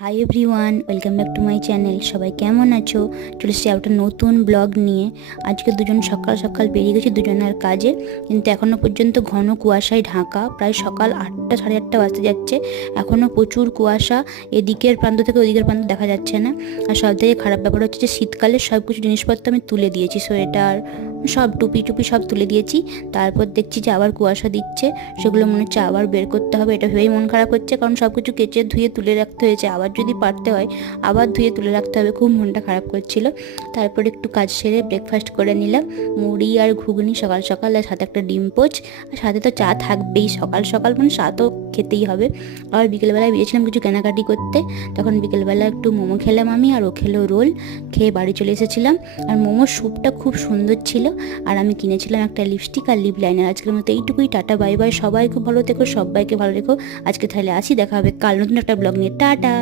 Hi everyone, welcome back to my channel. সবাই কেমন আছো? চলে এসেছি একটা নতুন ব্লগ নিয়ে। আজকে দুজন সকাল সকাল বেরিয়ে গেছি দুজনের কাজে, কিন্তু এখনও পর্যন্ত ঘন কুয়াশায় ঢাকা। প্রায় সকাল 8টা সাড়ে 8টা বাজতে যাচ্ছে, এখনও প্রচুর কুয়াশা। এদিকের প্রান্ত থেকে ওদিকের প্রান্ত দেখা যাচ্ছে না। আর সব থেকে খারাপ ব্যাপার হচ্ছে যে শীতকালে সব কিছু জিনিসপত্র আমি তুলে দিয়েছি, সোয়েটার সব টুপি টুপি সব তুলে দিয়েছি। তারপর দেখছি যে আবার কুয়াশা দিচ্ছে, সেগুলো মনে হচ্ছে আবার বের করতে হবে। এটা ভেবেই মন খারাপ হচ্ছে, কারণ সব কিছু কেচে ধুয়ে তুলে রাখতে হয়েছে, আবার যদি পারতে হয় আবার ধুয়ে তুলে রাখতে হবে। খুব মনটা খারাপ করছিল। তারপর একটু কাজ সেরে ব্রেকফাস্ট করে নিলাম, মুড়ি আর ঘুগনি সকাল সকাল, আর সাথে একটা ডিম পোচ, আর সাথে তো চা থাকবেই। সকাল সকাল মানে চা তো খেতেই হবে। আবার বিকেলবেলায় বেরিয়েছিলাম কিছু কেনাকাটি করতে, তখন বিকেলবেলা একটু মোমো খেলাম আমি, আর ও খেলো রোল। খেয়ে বাড়ি চলে এসেছিলাম। আর মোমোর স্যুপটা খুব সুন্দর ছিল। আর আমি কিনেছিলাম একটা লিপস্টিক আর লিপ লাইনার। আজকের মতো এইটুকুই, টাটা বাই বাই। সবাই খুব ভালো থেকো, সবাইকে ভালো রেখো। আজকে তাহলে আসি, দেখা হবে কাল নতুন একটা ব্লগ নিয়ে। টাটা।